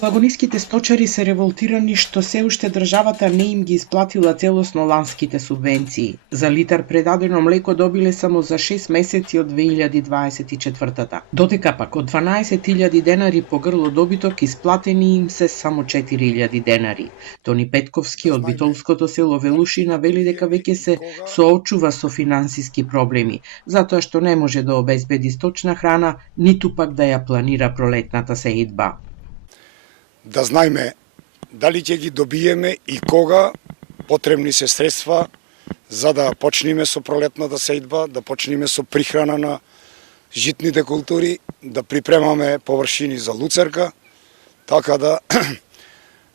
Пелагониските сточари се револтирани што се уште државата не им ги исплатила целосно ланските субвенции. За литар предадено млеко добиле само за 6 месеци од 2024-та. Додека пак од 12.000 денари по грло добиток исплатени им се само 4.000 денари. Тони Петковски од битолското село Велушина вели дека веќе се соочува со финансиски проблеми, затоа што не може да обезбеди сточна храна, ниту пак да ја планира пролетната сеидба. Да знаеме дали ќе ги добиеме и кога потребни се средства за да почнеме со пролетната сеидба, да почнеме со прихрана на житните култури, да припремаме површини за луцерка, така да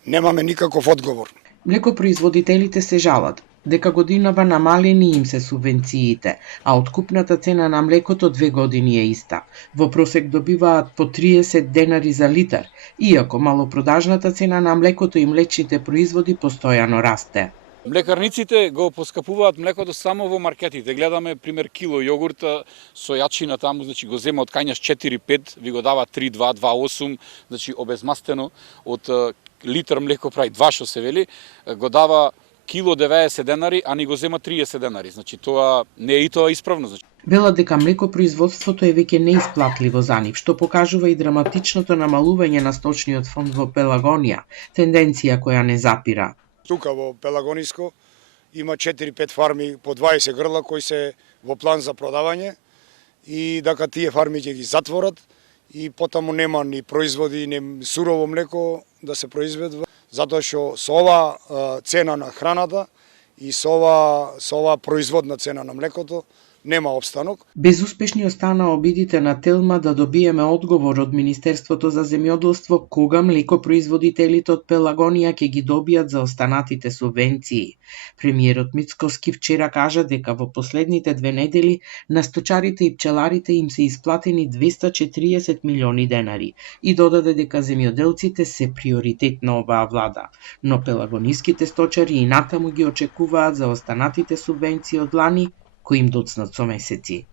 немаме никаков одговор. Млекопроизводителите се жалат дека годинава намалени им се субвенциите, а откупната цена на млекото 2 години е иста. Во просек добиваат по 30 денари за литар, иако малопродажната цена на млекото и млечните производи постојано расте. Млекарниците го поскапуваат млекото само во маркетите. Гледаме пример кило јогурта со јачина таму, значи го зема од кањаш 4-5, ви го дава 3-2-2-8, значи обезмастено од литар млеко прави 2 што се вели, го дава кило 90 денари, а ни го зема 30 денари. Значи тоа не е и тоа исправно. Значи. Велат дека млекопроизводството е веќе неисплатливо за нив, што покажува и драматичното намалување на сточниот фонд во Пелагонија, тенденција која не запира. Тука во Пелагониско има 4-5 фарми по 20 грла кои се во план за продавање и дека тие фарми ќе ги затворат и потаму нема ни производи, ни сурово млеко да се произведува, затоа што со ова цена на храната и со ова производна цена на млекото нема обстанок. Безуспешни останаа обидите на Телма да добиеме одговор од Министерството за земјоделство кога млекопроизводителите од Пелагонија ќе ги добијат за останатите субвенции. Премиерот Мицкоски вчера кажа дека во последните 2 недели на сточарите и пчеларите им се исплатени 240 милиони денари и додаде дека земјоделците се приоритет на оваа влада. Но пелагониските сточари и натаму ги очекуваат за останатите субвенции од лани кои им доцнат со месеци.